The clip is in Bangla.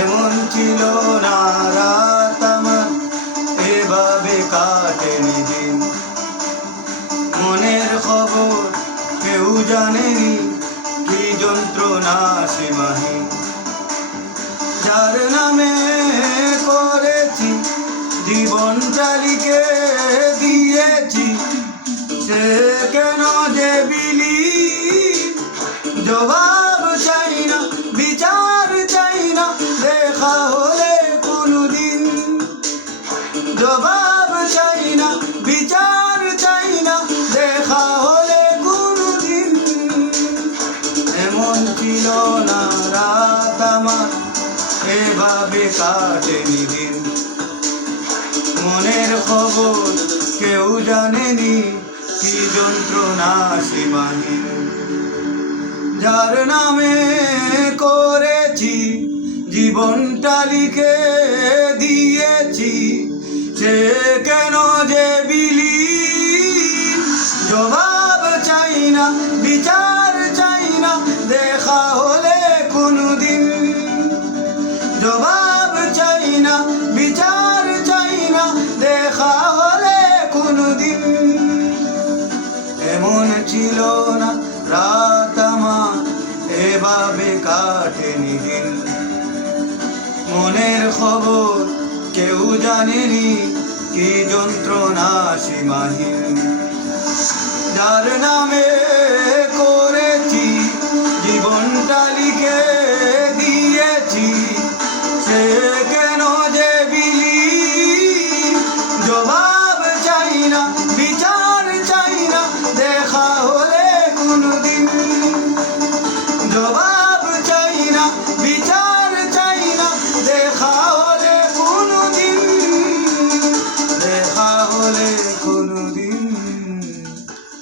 এমন ছিল না রাত আমার, এভাবে কাটেনি দিন। মনের খবর কেউ জানেনি, কি যন্ত্রণা সীমাহীন। যার নামে করেছি জীবনটা লিখে দিয়েছি, সে কেন যে বিলীন। জবাব চাই না, বিচার চাই না, দেখা হলে কোনোদিন। জবাব চাই না, বিচার চাই না, দেখা হলে কোনোদিন। এমন ছিল না রাত আমার, এভাবে কাটেনি দিন। মনের খবর কেউ জানেনি, কি যন্ত্রণা সীমাহীন। যার নামে করেছি জীবনটা লিখে দিয়েছি, সে কেন যে বিলীন। জবাব চাই না, বিচার চাই না, দেখা হলে কোনোদিন। জবাব চাই না, বিচার চাই না, দেখা হলে কোনোদিন। এমন ছিল না রাত আমার, এভাবে কাটেনি দিন। মনের খবর কেউ জানেনি, কি যন্ত্রণা সীমাহীন। যার নামে